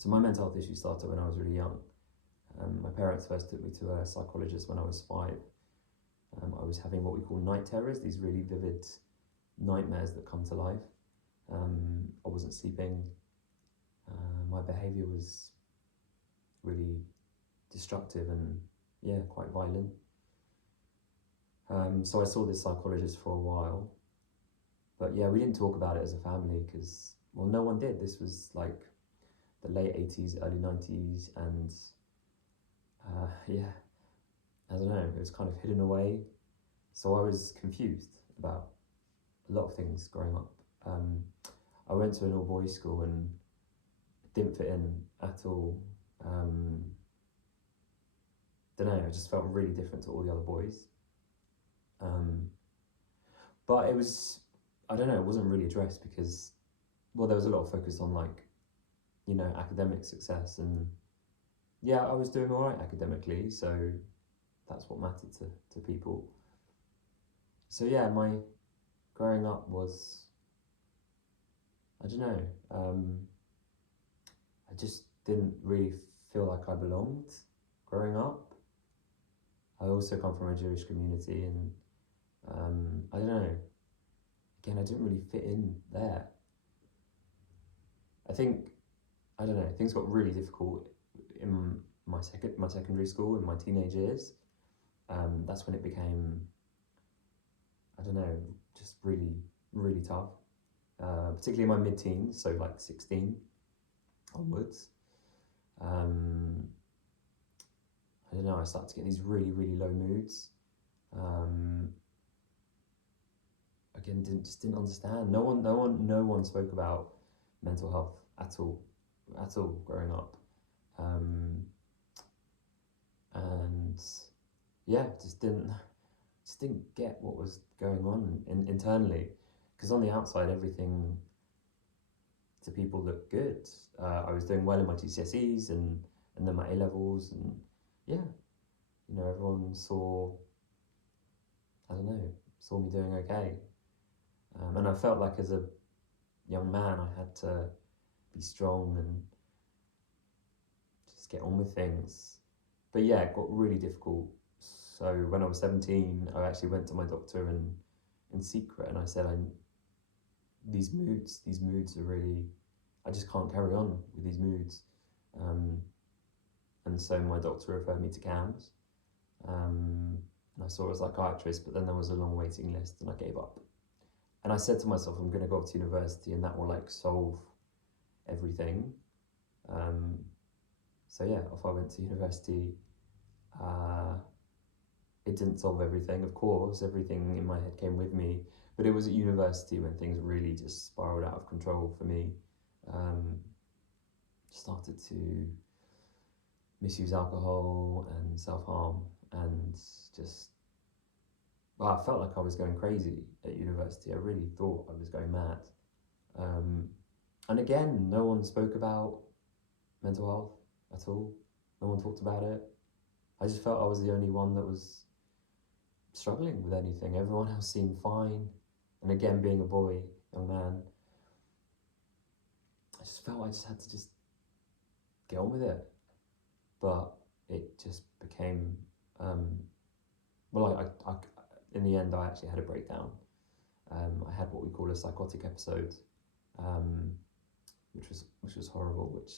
So my mental health issue started when I was really young. My parents first took me to a psychologist when I was 5. I was having what we call night terrors, these really vivid nightmares that come to life. I wasn't sleeping. My behaviour was really destructive and, yeah, quite violent. So I saw this psychologist for a while. But yeah, we didn't talk about it as a family because, well, no one did. This was like the late 80s, early 90s, and yeah, I don't know, it was kind of hidden away. So I was confused about a lot of things growing up. I went to an all-boys school and didn't fit in at all. Don't know, I just felt really different to all the other boys. But it was, I don't know, it wasn't really addressed because, well, there was a lot of focus on like, you know, academic success, and yeah, I was doing all right academically, so that's what mattered to people. So yeah, my growing up was, I don't know, I just didn't really feel like I belonged growing up. I also come from a Jewish community, and I don't know, again, I didn't really fit in there. I think, I don't know, things got really difficult in my secondary school, in my teenage years. That's when it became, I don't know, just really, really tough. Particularly in my mid-teens, so like 16 onwards. I don't know, I started to get these really, really low moods. Again, didn't understand. No one spoke about mental health at all growing up. And yeah, just didn't get what was going on internally, because on the outside everything to people looked good. I was doing well in my GCSEs and then my A-levels, and yeah, you know, everyone saw, I don't know, saw me doing okay. And I felt like as a young man I had to be strong and just get on with things. But yeah, it got really difficult. So when I was 17, I actually went to my doctor and in secret, and I said, these moods are really, I just can't carry on with these moods. And so my doctor referred me to CAMS, and I saw a psychiatrist, but then there was a long waiting list and I gave up. And I said to myself, I'm going to go off to university and that will like solve everything. So yeah, off I went to university. It didn't solve everything, of course, everything in my head came with me, but it was at university when things really just spiraled out of control for me. Started to misuse alcohol and self-harm, and just, well, I felt like I was going crazy at university. I really thought I was going mad. And again, no one spoke about mental health at all. No one talked about it. I just felt I was the only one that was struggling with anything. Everyone else seemed fine. And again, being a boy, young man, I just felt I just had to just get on with it. But it just became, well, I in the end, I actually had a breakdown. I had what we call a psychotic episode, which was horrible, which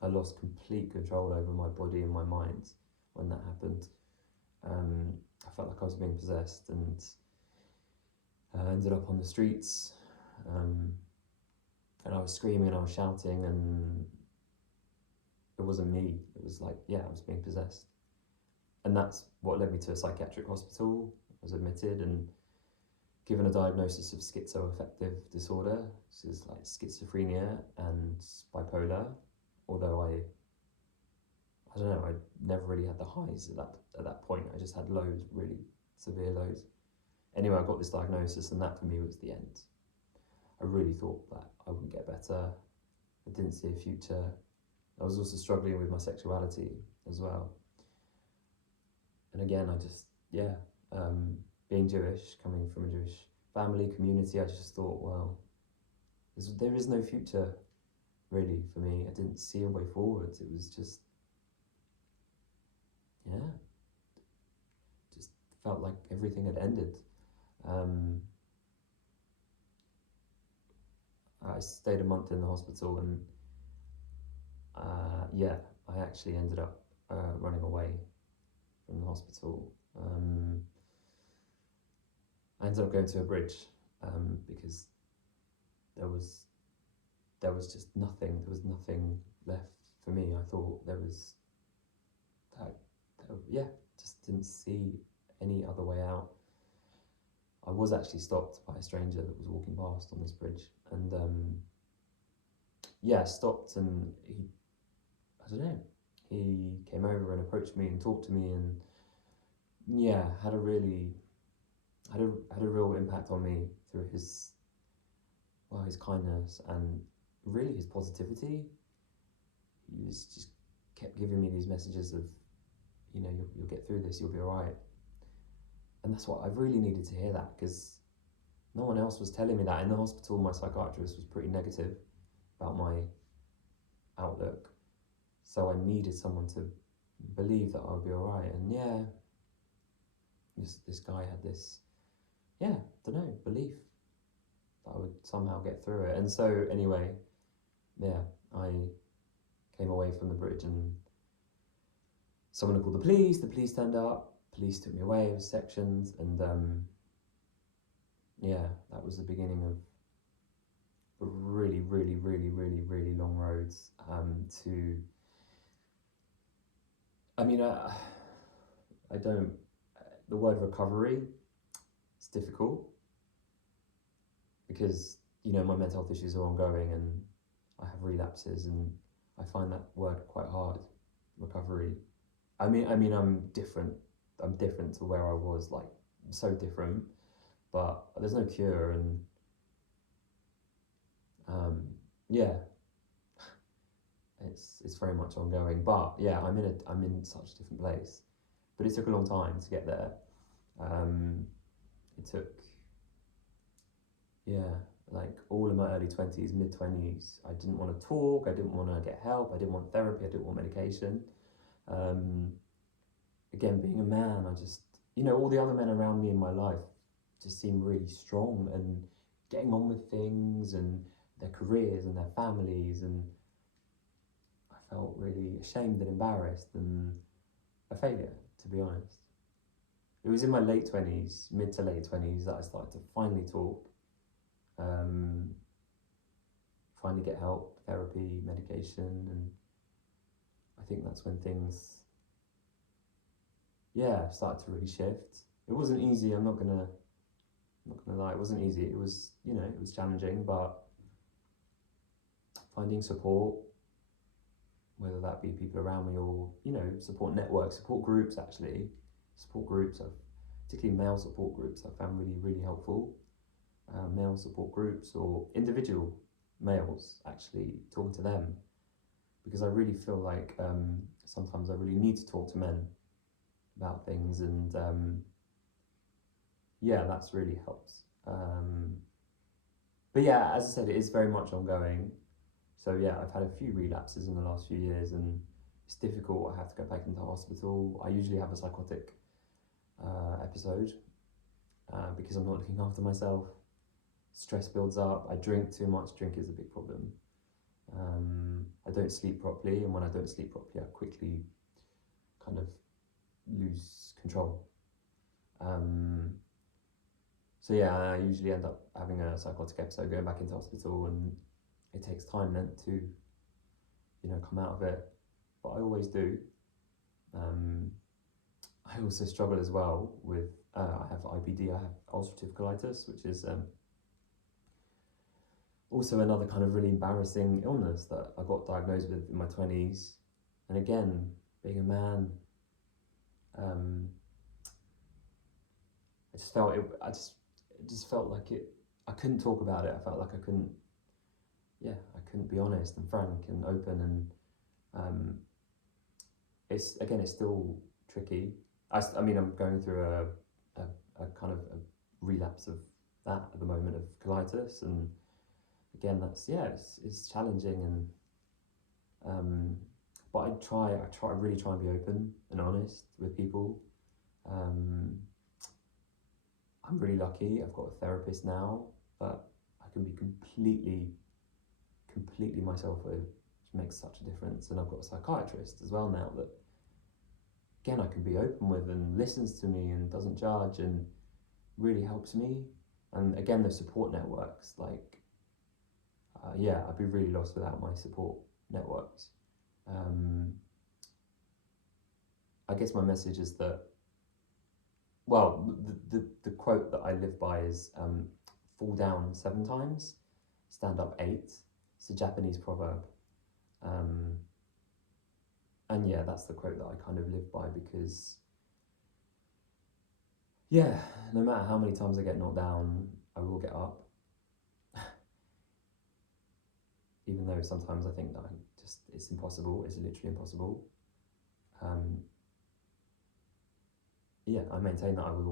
I lost complete control over my body and my mind when that happened. I felt like I was being possessed, and I ended up on the streets, and I was screaming and I was shouting, and it wasn't me. It was like, yeah, I was being possessed. And that's what led me to a psychiatric hospital. I was admitted and given a diagnosis of schizoaffective disorder, which is like schizophrenia and bipolar, although I don't know, I never really had the highs at that point. I just had lows, really severe lows. Anyway, I got this diagnosis, and that for me was the end. I really thought that I wouldn't get better. I didn't see a future. I was also struggling with my sexuality as well. And again, I just, yeah, being Jewish, coming from a Jewish family, community, I just thought, well, there is no future really, for me. I didn't see a way forward. It was just, just felt like everything had ended. I stayed a month in the hospital, and I actually ended up running away from the hospital. I ended up going to a bridge because there was just nothing. There was nothing left for me. I thought there was just didn't see any other way out. I was actually stopped by a stranger that was walking past on this bridge, and stopped, and he came over and approached me and talked to me, and had a real impact on me through his kindness and really his positivity. He was just kept giving me these messages of, you'll get through this, you'll be all right. And that's what I really needed to hear, that, because no one else was telling me that. In the hospital, my psychiatrist was pretty negative about my outlook. So I needed someone to believe that I would be all right. And this guy had this, belief that I would somehow get through it. And so anyway, I came away from the bridge, and someone called the police turned up, police took me away, it was sections, and that was the beginning of really, really, really, really, really long roads the word recovery is difficult, because my mental health issues are ongoing, and I have relapses, and I find that word quite hard, recovery. I'm different to where I was, like, so different, but there's no cure, and it's very much ongoing. But I'm in such a different place, but it took a long time to get there. It took like all of my early 20s, mid 20s. I didn't want to talk, I didn't want to get help, I didn't want therapy, I didn't want medication. Again, being a man, I just, all the other men around me in my life just seemed really strong and getting on with things and their careers and their families, and I felt really ashamed and embarrassed and a failure, to be honest. It was in my late 20s, mid to late 20s, that I started to finally talk, finally get help, therapy, medication, and I think that's when things started to really shift. It wasn't easy, I'm not gonna lie, it wasn't easy. It was, it was challenging, but finding support, whether that be people around me or, support networks, support groups, particularly male support groups, I found really, really helpful. Male support groups or individual males, actually talking to them, because I really feel like sometimes I really need to talk to men about things, and that's really helped. But as I said, it is very much ongoing. So I've had a few relapses in the last few years, and it's difficult. I have to go back into hospital. I usually have a psychotic episode because I'm not looking after myself. Stress builds up. I drink too much. Drink is a big problem. I don't sleep properly, and when I don't sleep properly, I quickly kind of lose control. I usually end up having a psychotic episode, going back into hospital, and it takes time then to, come out of it. But I always do. I also struggle as well with, I have IBD, I have ulcerative colitis, which is also another kind of really embarrassing illness that I got diagnosed with in my 20s. And again, being a man, I just felt like I couldn't talk about it. I felt like I couldn't be honest and frank and open, and it's still tricky. I'm going through a kind of a relapse of that at the moment, of colitis, and again, that's it's challenging, and but I really try and be open and honest with people. I'm really lucky. I've got a therapist now that I can be completely myself with, which makes such a difference. And I've got a psychiatrist as well now that, again, I can be open with and listens to me and doesn't judge and really helps me. And again, the support networks, like, I'd be really lost without my support networks. I guess my message is that, well, the quote that I live by is fall down 7 times, stand up 8. It's a Japanese proverb. And yeah, that's the quote that I kind of live by, because yeah, no matter how many times I get knocked down, I will get up. Even though sometimes I think that it's impossible, it's literally impossible. I maintain that I will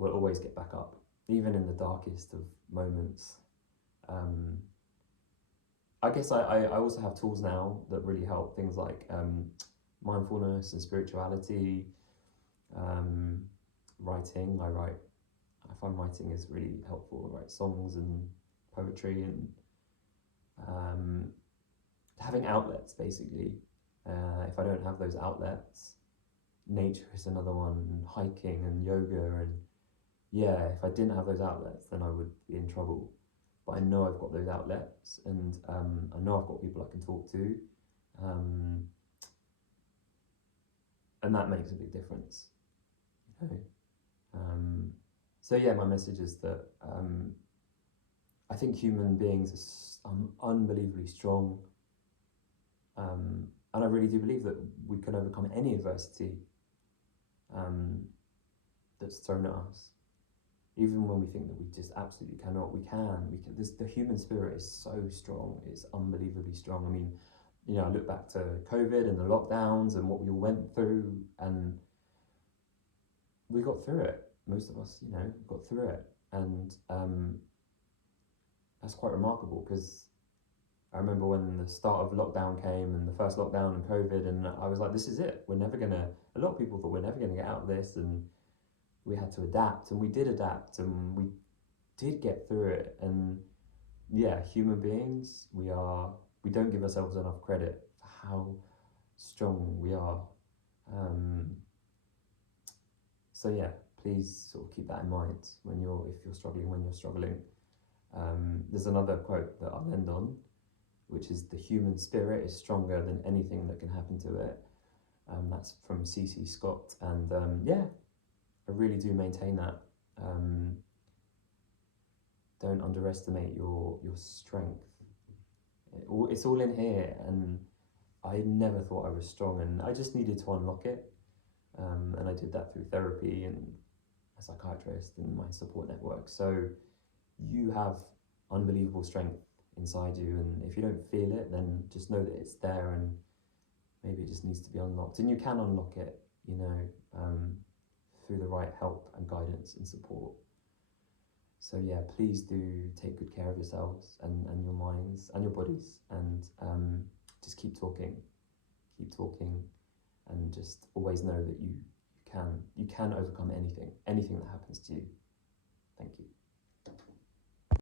always get back up, even in the darkest of moments. I guess I also have tools now that really help, things like mindfulness and spirituality, writing. I find writing is really helpful. I write songs and poetry, and having outlets, basically. If I don't have those outlets, nature is another one, hiking and yoga, and if I didn't have those outlets, then I would be in trouble. But I know I've got those outlets, and I know I've got people I can talk to, and that makes a big difference. So my message is that I think human beings are unbelievably strong, and I really do believe that we can overcome any adversity that's thrown at us. Even when we think that we just absolutely cannot, we can. The human spirit is so strong. It's unbelievably strong. I mean, I look back to COVID and the lockdowns and what we all went through, and we got through it. Most of us, got through it, and that's quite remarkable, because I remember when the start of lockdown came, and the first lockdown and COVID, and I was like, this is it. A lot of people thought we're never gonna get out of this, and we had to adapt, and we did adapt, and we did get through it. And human beings, we don't give ourselves enough credit for how strong we are. Please sort of keep that in mind if you're struggling. There's another quote that I'll end on, which is, the human spirit is stronger than anything that can happen to it. That's from C.C. Scott, and I really do maintain that. Don't underestimate your strength. It's all in here, and I never thought I was strong, and I just needed to unlock it. And I did that through therapy and a psychiatrist and my support network. So you have unbelievable strength inside you, and if you don't feel it, then just know that it's there, and maybe it just needs to be unlocked. And you can unlock it, through the right help and guidance and support. So please do take good care of yourselves and your minds and your bodies, and just keep talking, and just always know that you can overcome anything that happens to you. Thank you.